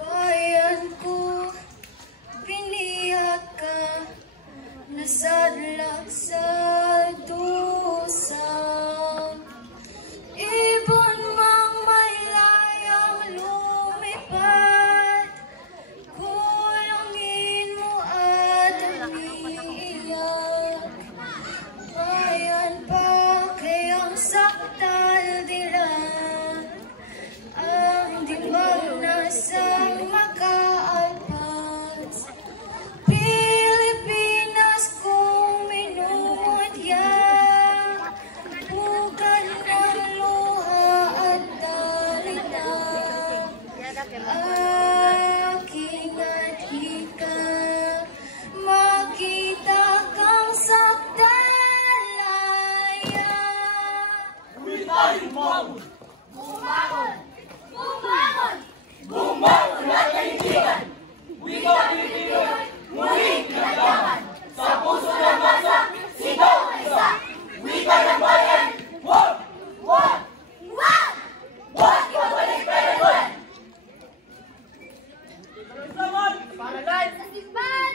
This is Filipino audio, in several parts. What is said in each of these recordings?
Bayan ko, piniyak ka, nasadlak sa dusa. Ibon mang malayang lumipad, kulangin mo at umiiyak. Bayan pa kayang saktal dilan, ang dimbag na sang makaalpas. Pilipinas kung minumutya, bukan ng luha at dalita. Aking adhika, makita kang sakdalaya. Bumangon! Bumangon na kaibigan! Wika Pilipino, muling kinagyaman! Sa puso ng bansa, sigaw na isa! Wika ng bayan, wag! Wag ibabalik Pentagon! Panagay! Sa simbahan!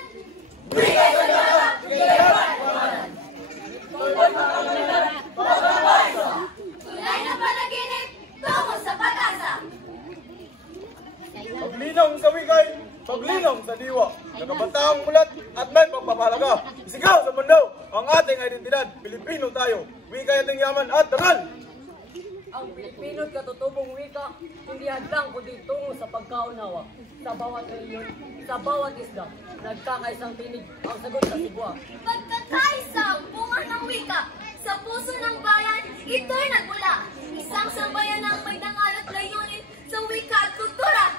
Wika sa dapat, kailangan pamanan! Tulad ng kamunidad, pagkabaisa! Tulay na panaginip, tungo sa pag-asa! Paglinong sa wikay, paglinong sa diwa, nakabantaang mulat at may pagpapahalaga. Isigaw sa mundo ang ating identidad, Pilipino tayo, wikay ating yaman at dangal. Ang Pilipino't katutubong wika, hindi hadlang kundi tungo sa pagkaunawa. Sa bawat reliyon, sa bawat isla, nagkakaisang tinig ang sagot sa sigwa. Pagkakaisa ang bunga ng wika, sa puso ng bayan, ito'y nagmula. Isang sambayan ang may dangal at layunin sa wika at kultura.